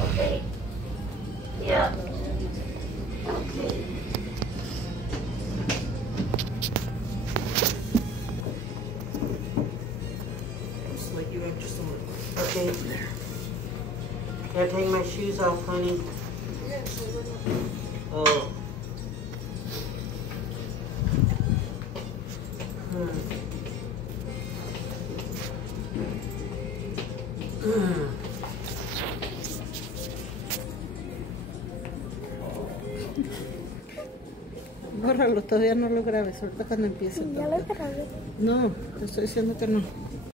Okay. Yeah. Okay. Just like you have just a little. Okay. Gotta take my shoes off, honey. Oh. Bórralo, todavía no lo grabes, ahorita cuando empiece. Ya lo grabé. No, te estoy diciendo que no.